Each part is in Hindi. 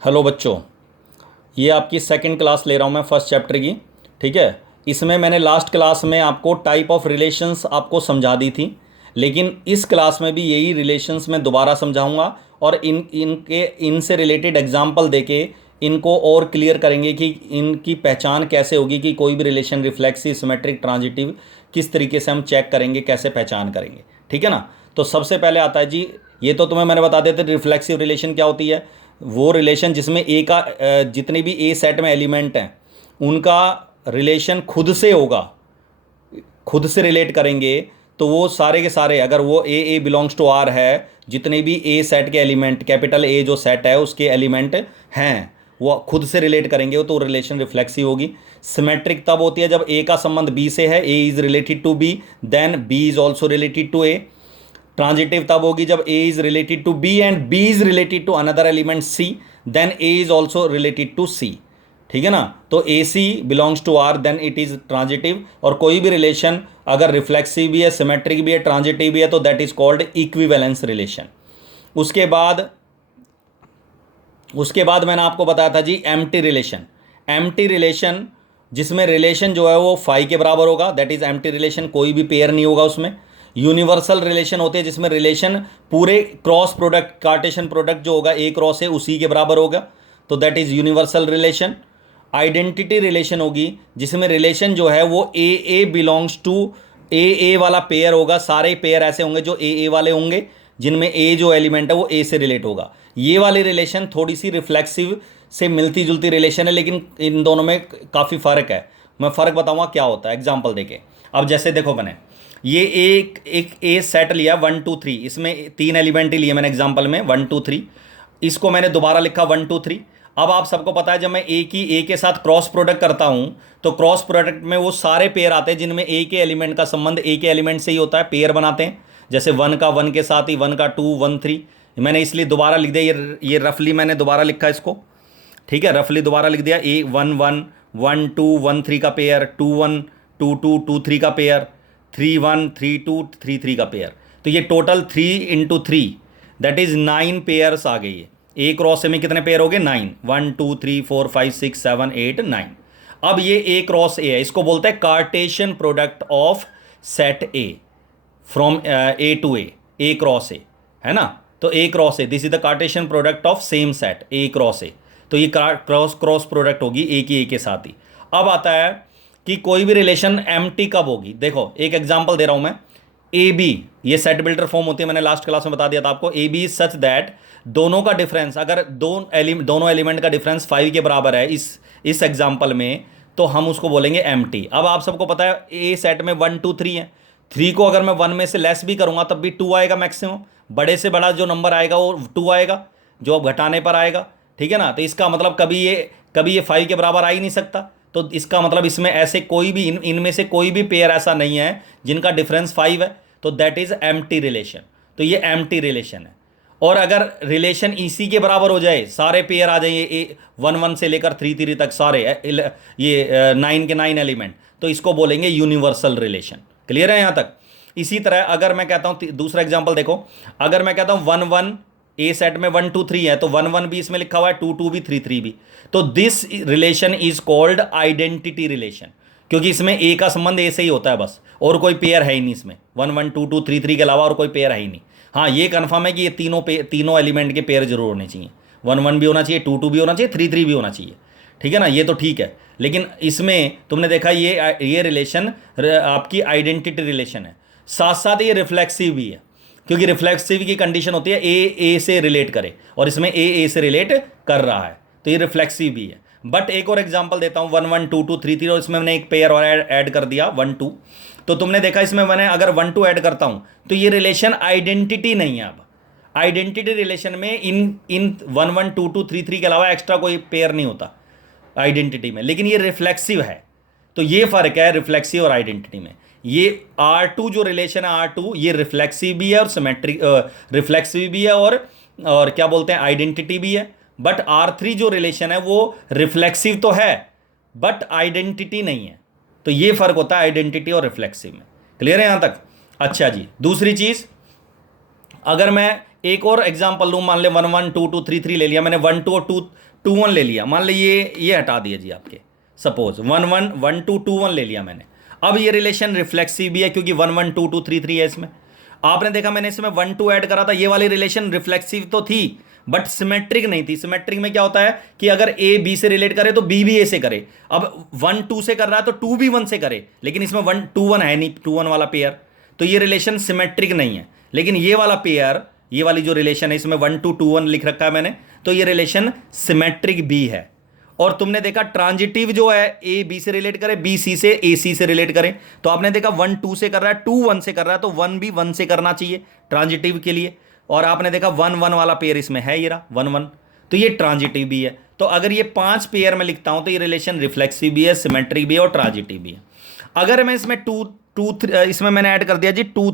हेलो बच्चों, ये आपकी सेकंड क्लास ले रहा हूँ मैं फर्स्ट चैप्टर की। ठीक है। इसमें मैंने लास्ट क्लास में आपको टाइप ऑफ रिलेशंस आपको समझा दी थी, लेकिन इस क्लास में भी यही रिलेशंस मैं दोबारा समझाऊंगा और इनसे रिलेटेड एग्जांपल देके इनको और क्लियर करेंगे कि इनकी पहचान कैसे होगी, कि कोई भी रिलेशन रिफ्लेक्सिव, सिमेट्रिक, ट्रांजिटिव किस तरीके से हम चेक करेंगे, कैसे पहचान करेंगे। ठीक है ना। तो सबसे पहले आता है जी, ये तो तुम्हें मैंने बता देते रिफ्लेक्सिव रिलेशन क्या होती है। वो रिलेशन जिसमें ए का जितने भी ए सेट में एलिमेंट हैं उनका रिलेशन खुद से होगा, खुद से रिलेट करेंगे। तो वो सारे के सारे, अगर वो ए बिलोंग्स टू आर है, जितने भी ए सेट के एलिमेंट, कैपिटल ए जो सेट है उसके एलिमेंट हैं, वो खुद से रिलेट करेंगे तो रिलेशन रिफ्लेक्सिव होगी। सिमेट्रिक तब होती है जब ए का संबंध बी से है, A is related to B, then B is also related to A. Transitive तब होगी जब A is related to B and B is related to another element C, then A is also related to C. ठीक है ना। तो A C belongs to R, then it is transitive. और कोई भी रिलेशन अगर रिफ्लेक्सिव भी है, सिमेट्रिक भी है, ट्रांजिटिव भी है, तो that is called equivalence relation. उसके बाद उसके बाद मैंने आपको बताया था जी एम्प्टी रिलेशन। एम्प्टी रिलेशन जिसमें रिलेशन जो है वो फाई के बराबर होगा, दैट इज एम्प्टी रिलेशन, कोई भी पेयर नहीं होगा उसमें। यूनिवर्सल रिलेशन होते हैं जिसमें रिलेशन पूरे क्रॉस प्रोडक्ट, कार्टेशियन प्रोडक्ट जो होगा ए क्रॉस है उसी के बराबर होगा, तो that is universal relation. Identity relation होगी जिसमें रिलेशन जो है वो ए बिलोंग्स टू ए वाला पेयर होगा, सारे पेयर ऐसे होंगे जो ए वाले होंगे जिनमें ए जो एलिमेंट है वो ए से रिलेट होगा। ये वाली रिलेशन थोड़ी सी रिफ्लेक्सिव से मिलती जुलती रिलेशन है, लेकिन इन दोनों में काफ़ी फ़र्क है। मैं फ़र्क बताऊंगा क्या होता है एग्जाम्पल देके। अब जैसे देखो, मैंने ये एक एक ए सेट लिया 1 2 3, इसमें 3 एलिमेंट ही लिए मैंने एग्जाम्पल में 1 2 3। इसको मैंने दोबारा लिखा 1 2 3। अब आप सबको पता है जब मैं ए के साथ क्रॉस प्रोडक्ट करता हूं तो क्रॉस प्रोडक्ट में वो सारे पेयर आते हैं जिनमें ए के एलिमेंट का संबंध ए के एलिमेंट से ही होता है, पेयर बनाते हैं। जैसे 1 का 1 के साथ ही, 1 का 2 1 3। मैंने इसलिए दोबारा लिख दिया, ये रफली मैंने दोबारा लिखा इसको। ठीक है, रफली दोबारा लिख दिया। ए 1 1 1 2 1 3 का पेयर, 2 1 2 2 2 3 का पेयर, 3 1 3 2 3 3 का पेयर। तो ये total 3 into 3 that is 9 pairs आ गई है। ए क्रॉस ए में कितने पेयर हो गए? 9। 1 2 3 4 5 6 7 8 9। अब ये ए क्रॉस ए है, इसको बोलते हैं Cartesian product of set A from A to A cross A, है ना। तो A cross A, this is the Cartesian product of same set A cross A. तो ये क्रॉस क्रॉस प्रोडक्ट होगी ए की ए के साथ ही। अब आता है कि कोई भी रिलेशन एम्प्टी कब होगी। देखो एक एग्जांपल दे रहा हूं मैं। ए बी, ये सेट बिल्डर फॉर्म होती है, मैंने लास्ट क्लास में बता दिया था आपको। A B is such that दोनों का डिफरेंस, अगर दोनों एलिमेंट का डिफरेंस 5 के बराबर है इस एग्जांपल में, तो हम उसको बोलेंगे एम्प्टी। अब आप सबको पता है ए सेट में 1 2 3 है। 3 को अगर मैं 1 में से लेस भी करूंगा तब भी 2 आएगा मैक्सिमम। बड़े से बड़ा जो नंबर आएगा वो 2 आएगा, जो अब घटाने पर आएगा। ठीक है ना। तो इसका मतलब कभी ये 5 के बराबर आ ही नहीं सकता। तो इसका मतलब इसमें ऐसे कोई भी इनमें से कोई भी पेयर ऐसा नहीं है जिनका डिफरेंस 5 है, तो दैट इज एम्प्टी रिलेशन। तो ये एम्प्टी रिलेशन है। और अगर रिलेशन इसी के बराबर हो जाए, सारे पेयर आ जाए 1 1 से लेकर 3 3 तक सारे, ये 9 के 9 एलिमेंट, तो इसको बोलेंगे यूनिवर्सल रिलेशन। क्लियर है यहां तक। इसी तरह अगर मैं कहता हूं, दूसरा एग्जांपल देखो, अगर मैं कहता हूं 1 1 ए सेट में 1 2 3 है, तो 1 1 भी इसमें लिखा हुआ है, 2 2 भी, 3 3 भी। तो this relation is called identity relation, क्योंकि इसमें ए का संबंध ए से ही होता है बस, और कोई पेयर है ही नहीं इसमें। 1 1 2 2 3 3 के अलावा और कोई पेयर है ही नहीं। हाँ, ये कंफर्म है कि ये तीनों एलिमेंट के पेयर जरूर होने चाहिए। 1 1 भी होना चाहिए, 2 2 भी होना चाहिए, 3 3 भी होना चाहिए। ठीक है ना, ये तो ठीक है। लेकिन इसमें तुमने देखा ये रिलेशन आपकी आइडेंटिटी रिलेशन है, साथ साथ ये रिफ्लेक्सिव भी है, क्योंकि रिफ्लेक्सिव की कंडीशन होती है ए से रिलेट करे, और इसमें ए से रिलेट कर रहा है, तो ये रिफ्लेक्सिव भी है। बट एक और एग्जांपल देता हूं, 1 1 2 2 3 3, और इसमें मैंने एक पेयर और ऐड कर दिया 1 2। तो तुमने देखा इसमें मैंने अगर 1 2 ऐड करता हूं तो ये रिलेशन आइडेंटिटी नहीं है। अब आइडेंटिटी रिलेशन में इन 1 1 2 2 3 3 के अलावा एक्स्ट्रा कोई पेयर नहीं होता आइडेंटिटी में, लेकिन ये रिफ्लेक्सिव है। तो ये फर्क है रिफ्लेक्सिव और आइडेंटिटी में। ये R2 जो रिलेशन है, R2 ये रिफ्लेक्सिव भी है और सिमेट्रिक, रिफ्लेक्सिव भी है और क्या बोलते हैं, आइडेंटिटी भी है। बट R3 जो रिलेशन है वो रिफ्लेक्सिव तो है बट आइडेंटिटी नहीं है। तो ये फर्क होता है आइडेंटिटी और रिफ्लेक्सिव में। क्लियर है यहां तक। अच्छा जी, दूसरी चीज, अगर मैं एक और एग्जांपल लूँ, मान ले 1 1 2 2 3 3 ले लिया मैंने, 1 2 और 2 2 1 ले लिया, मान ले ये हटा दिया जी आपके, सपोज 1 1 1 2 2 1 ले लिया मैंने। अब ये रिलेशन रिफ्लेक्सिव भी है क्योंकि 1 1 2 2 3 3 है इसमें। आपने देखा मैंने इसमें 1 2 ऐड करा था, ये वाली रिलेशन रिफ्लेक्सिव तो थी बट सिमेट्रिक नहीं थी। सिमेट्रिक में क्या होता है कि अगर ए बी से रिलेट करे तो बी भी ए से करे। अब 1 2 से कर रहा है तो 2 भी 1 से करे, लेकिन इसमें 1 2 1 है नहीं, 2 1 वाला पेयर, तो ये रिलेशन सिमेट्रिक नहीं है। लेकिन ये वाला पेयर, ये वाली जो रिलेशन है इसमें 1 2 2 1 लिख रखा है मैंने, तो ये रिलेशन सिमेट्रिक भी है। और तुमने देखा ट्रांजिटिव जो है ए बी से रिलेट करे, बी सी से, ए सी से रिलेट करे, तो आपने देखा 1 2 से कर रहा है, 2 1 से कर रहा है, तो 1 भी 1 से करना चाहिए ट्रांजिटिव के लिए। और आपने देखा 1 1 वाला पेयर इसमें है, ये रहा 1 1, तो ये ट्रांजिटिव भी है। तो अगर ये 5 पेयर में लिखता हूं तो ये रिलेशन रिफ्लेक्सिव भी है, सिमेट्रिक भी है और ट्रांजिटिव भी है। अगर मैं इसमें 2 2 3 इसमें मैंने ऐड कर दिया जी 2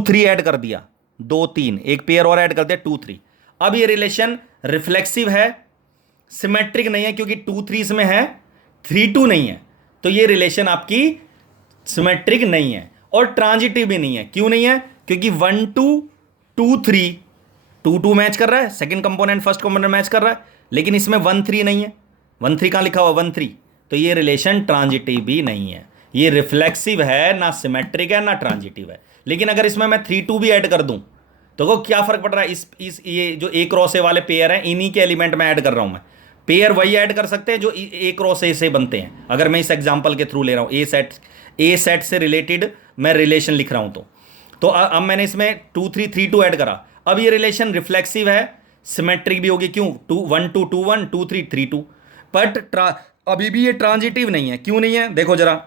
3 ऐड कर दिया, 2 3 एक पेयर और ऐड कर दिया 2 3, अब ये रिलेशन रिफ्लेक्सिव है, सिमेट्रिक नहीं है क्योंकि 2 3 इसमें है, 3 2 नहीं है, तो ये रिलेशन आपकी सिमेट्रिक नहीं है और ट्रांजिटिव भी नहीं है। क्यों नहीं है? क्योंकि 1 2 2 3 2 2 मैच कर रहा है, second component first component match कर रहा है, लेकिन इसमें 1 3 नहीं है। 1 3 कहां लिखा हुआ? 1 3, तो ये रिलेशन ट्रांजिटिव भी नहीं है, ये रिफ्लेक्सिव है, ना सिमेट्रिक है ना ट्रांजिटिव है। लेकिन अगर इसमें मैं 3 2 भी ऐड कर दूं तो क्या फर्क पड़ रहा है? इस ये जो ए क्रॉस ए वाले पेयर हैं इन्हीं के एलिमेंट में ऐड कर रहा हूं मैं। पेयर वही ऐड कर सकते हैं जो ए क्रॉस ए से बनते हैं। अगर मैं इस एग्जांपल के थ्रू ले रहा हूं, ए सेट से रिलेटेड मैं रिलेशन लिख रहा हूं, तो अब मैंने इसमें 2 3 3 2 ऐड करा, अब ये रिलेशन रिफ्लेक्सिव है, सिमेट्रिक भी होगी। क्यों? 1 2 2 1 2 3 3 2, बट अभी भी ये ट्रांजिटिव नहीं है। क्यों नहीं है? देखो जरा,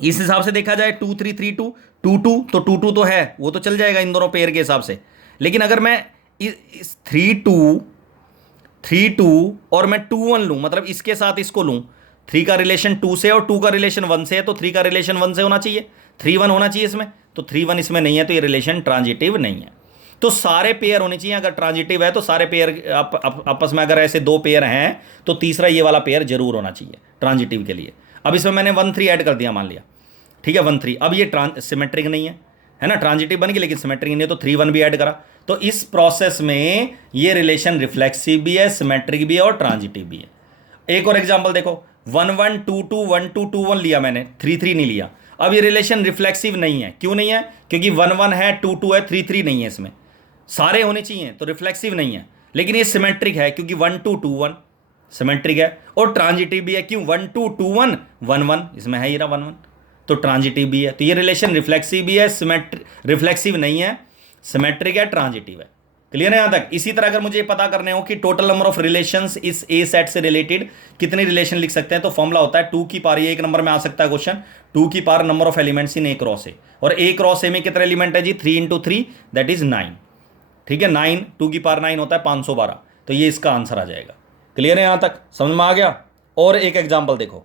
इस हिसाब से देखा जाए 2 3 3 2 2 2, तो 2 2 तो है, वो तो चल जाएगा इन दोनों पेयर के हिसाब से। लेकिन अगर मैं इस 3 2 और मैं 2 1 लूं, मतलब इसके साथ इसको लूं, 3 का रिलेशन 2 से और 2 का रिलेशन 1 से है, तो 3 का रिलेशन 1 से होना चाहिए, 3 1 होना चाहिए इसमें, तो 3 1 इसमें नहीं है, तो ये रिलेशन ट्रांजिटिव नहीं है। तो सारे पेयर होने चाहिए। अगर ट्रांजिटिव है तो सारे पेयर आपस में, अगर ऐसे 2 पेयर हैं तो तीसरा ये वाला पेयर जरूर होना चाहिए ट्रांजिटिव के लिए। अब इसमें मैंने 1 3 ऐड कर दिया, मान लिया, ठीक है 1 3, अब ये सिमेट्रिक नहीं है ना, ट्रांजिटिव बन गई लेकिन सिमेट्रिक नहीं है, तो 3 1 भी ऐड करा। तो इस प्रोसेस में ये रिलेशन रिफ्लेक्सिव भी है, सिमेट्रिक भी है और ट्रांजिटिव भी है। एक और एग्जांपल देखो, 1 1 2 2 1 2 2 1 लिया मैंने, 3 3 नहीं लिया। अब ये रिलेशन रिफ्लेक्सिव नहीं है। क्यों नहीं है? क्योंकि 1 1 है, 2 2 है, 3 3 नहीं है, इसमें सारे होने चाहिए, तो रिफ्लेक्सिव नहीं है। लेकिन ये सिमेट्रिक है क्योंकि 1 2 2 1 सिमेट्रिक है और ट्रांजिटिव भी है। क्यों? 1 2 2 1 1 1 इसमें है, ये रहा 1 1, तो ट्रांजिटिव भी है। तो ये रिलेशन रिफ्लेक्सिव भी है, रिफ्लेक्सिव नहीं है, सिमेट्रिक है, ट्रांजिटिव है। क्लियर है यहां तक? इसी तरह अगर मुझे पता करने हो कि टोटल नंबर ऑफ रिलेशंस इस ए सेट से रिलेटेड कितने रिलेशन लिख सकते हैं, तो फॉर्मूला होता है 2 की पावर, ये एक नंबर में आ सकता है क्वेश्चन, 2 की power number of elements in A cross ए, और ए क्रॉस ए में कितने एलिमेंट है जी? 3 × 3 दैट इज 9, ठीक है, 9 2 की पावर 9 होता है 512, तो ये इसका आंसर आ जाएगा। क्लियर है यहां तक? समझ में आ गया? और एक एग्जाम्पल देखो,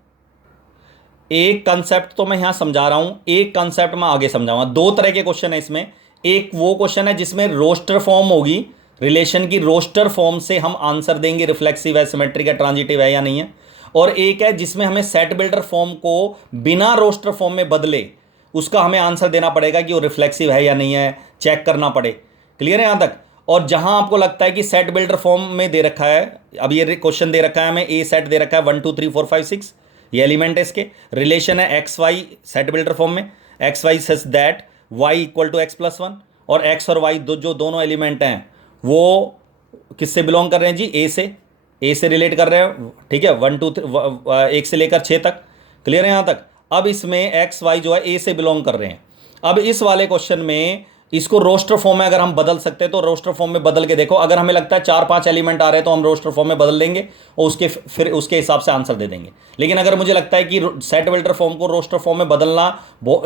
एक कंसेप्ट तो मैं यहां समझा रहा हूं, एक कंसेप्ट मैं आगे समझाऊंगा। 2 तरह के क्वेश्चन है इसमें। एक वो क्वेश्चन है जिसमें रोस्टर फॉर्म होगी, रिलेशन की रोस्टर फॉर्म से हम आंसर देंगे रिफ्लेक्सिव है, सिमेट्रिक है, ट्रांजिटिव है या नहीं है। और एक है जिसमें हमें सेट बिल्डर फॉर्म को बिना रोस्टर फॉर्म में बदले उसका हमें आंसर देना पड़ेगा कि वो रिफ्लेक्सिव है या नहीं है, चेक करना पड़े। क्लियर है यहां तक? और जहां आपको लगता है कि सेट बिल्डर फॉर्म में दे रखा है, अब ये क्वेश्चन दे रखा है हमें, ए सेट दे रखा है 1 2 3 4 5 6, ये एलिमेंट है, इसके रिलेशन है X Y, set builder form में X Y such that Y equal to X plus 1, और एक्स और वाई जो दोनों एलिमेंट हैं वो किससे बिलोंग कर रहे हैं जी? ए से रिलेट कर रहे हैं, ठीक है, 1 2 1 से लेकर 6 तक। क्लियर है यहाँ तक? अब इसमें एक्स वाई जो है ए से बिलोंग कर रहे हैं। अब इस वाले क्वेश्चन में इसको रोस्टर फॉर्म में अगर हम बदल सकते हैं तो रोस्टर फॉर्म में बदल के देखो, अगर हमें लगता है 4 5 एलिमेंट आ रहे हैं तो हम रोस्टर फॉर्म में बदल देंगे और फिर उसके हिसाब से आंसर दे देंगे। लेकिन अगर मुझे लगता है कि सेट बिल्डर फॉर्म को रोस्टर फॉर्म में बदलना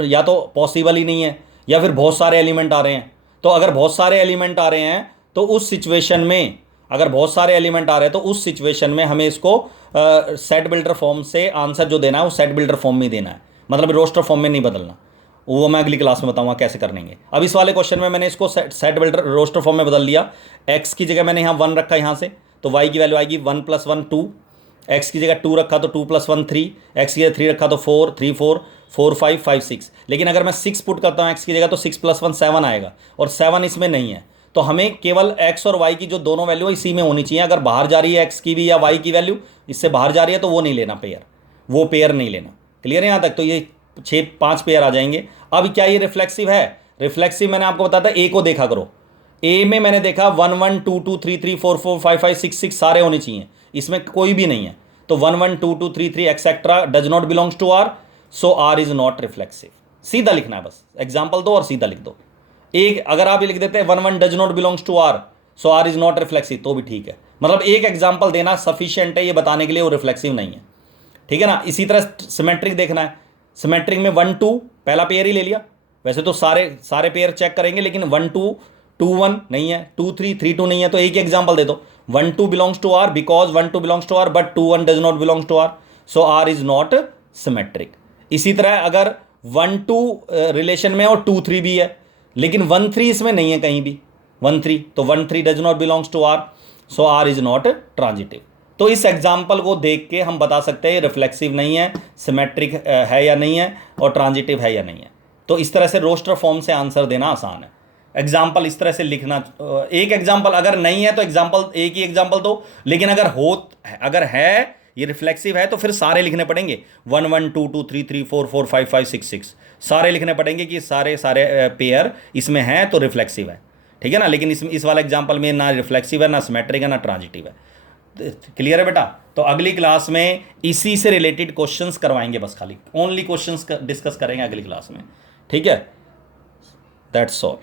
या तो पॉसिबल ही नहीं है या फिर बहुत सारे एलिमेंट आ रहे हैं, तो अगर बहुत सारे एलिमेंट आ रहे हैं तो उस सिचुएशन में, अगर बहुत सारे एलिमेंट आ रहे हैं तो उस सिचुएशन में हमें इसको सेट बिल्डर फॉर्म से आंसर जो देना है वो सेट बिल्डर फॉर्म में देना है, मतलब रोस्टर फॉर्म में नहीं बदलना। वो मैं अगली क्लास में बताऊंगा कैसे करेंगे। अब इस वाले क्वेश्चन में मैंने इसको सेट बिल्डर रोस्टर फॉर्म में बदल लिया। एक्स की जगह मैंने यहाँ 1 रखा यहाँ से, तो वाई की वैल्यू आएगी 1 + 1 2, एक्स की जगह 2 रखा तो 2 + 1 3, एक्स की जगह 3 रखा तो 4 3 4 4 5 5 6, लेकिन अगर मैं 6 पुट करता हूँ एक्स की जगह तो 6 + 1 7 आएगा, और 7 इसमें नहीं है। तो हमें केवल एक्स और वाई की जो दोनों वैल्यू है इसी में होनी चाहिए। अगर बाहर जा रही है एक्स की भी या वाई की वैल्यू इससे बाहर जा रही है तो वो नहीं लेना पेयर, वो पेयर नहीं लेना। क्लियर है यहाँ तक? तो ये 5 पेयर आ जाएंगे। अब क्या ये रिफ्लेक्सिव है? रिफ्लेक्सिव मैंने आपको बताया था, ए को देखा करो। ए में मैंने देखा 1 1 2 2 3 3 4 4 5 5 6 6 सारे होने चाहिए, इसमें कोई भी नहीं है। तो 1 1 2 2 3 3 etcetera does not belongs to R, so R is not reflexive. सीधा लिखना है, बस एग्जाम्पल दो और सीधा लिख दो। एक अगर आप ये लिख देते हैं 1 1 does not belongs to R, so R is not reflexive, तो भी ठीक है। मतलब एक एग्जाम्पल देना सफिशियंट है ये बताने के लिए वो रिफ्लेक्सिव नहीं है। ठीक है ना? इसी तरह सिमेट्रिक देखना है। सिमेट्रिक में 1 2 पहला पेयर ही ले लिया, वैसे तो सारे पेयर चेक करेंगे, लेकिन 1 2 2 1 नहीं है, 2 3 3 2 नहीं है, तो एक ही एग्जाम्पल दे दो। 1 2 belongs to R because 1 2 belongs to R, but 2 1 does not belongs to R, so R is not symmetric. इसी तरह अगर 1 2 रिलेशन में और 2 3 भी है, लेकिन 1 3 इसमें नहीं है कहीं भी, 1 3, तो 1 3 does not belongs to R, so R is not transitive. तो इस एग्जाम्पल को देख के हम बता सकते हैं रिफ्लेक्सिव नहीं है, सिमेट्रिक है या नहीं है, और ट्रांजिटिव है या नहीं है। तो इस तरह से रोस्टर फॉर्म से आंसर देना आसान है। एग्जाम्पल इस तरह से लिखना, एक एग्जाम्पल अगर नहीं है तो एग्जाम्पल एक ही एग्जाम्पल दो, लेकिन अगर है ये रिफ्लेक्सिव है तो फिर सारे लिखने पड़ेंगे, 1 1 2 2 3 3 4 4 5 5 6 6 सारे लिखने पड़ेंगे कि सारे पेयर इसमें हैं तो रिफ्लेक्सिव है। ठीक है ना? लेकिन इस वाला एग्जाम्पल में ना रिफ्लेक्सिव है, ना सिमेट्रिक है, ना ट्रांजिटिव है। क्लियर है बेटा? तो अगली क्लास में इसी से रिलेटेड क्वेश्चंस करवाएंगे, बस खाली ओनली क्वेश्चंस डिस्कस करेंगे अगली क्लास में। ठीक है? That's all.